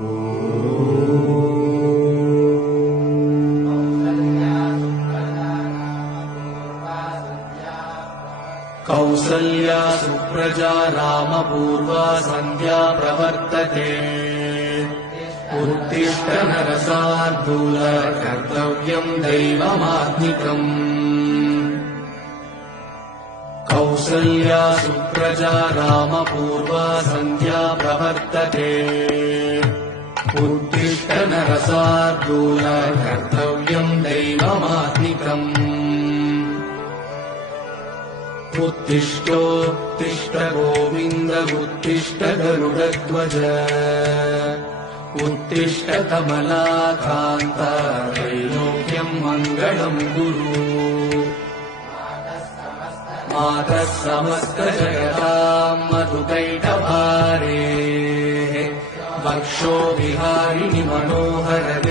कौसल्या सुप्रजा रामपूर्वा सन्ध्या प्रवर्तते। उत्तिष्ठ नरशार्दूल कर्तव्यम् दैवमात्मिकम्। कौसल्या सुप्रजा रामपूर्वा सन्ध्या प्रवर्तते। उत्तिष्ठ नरशार्दूल कर्तव्यम् दैवमात्मिकम्। उत्तिष्ठोत्तिष्ठ गोविन्द उत्तिष्ठ गरुडध्वज। उत्तिष्ठ कमलाकान्त त्रैलोक्यम् मङ्गलम् कुरु। मातः समस्त जगताम् मधुकैटभारे। वक्षो विहारिणि मनोहर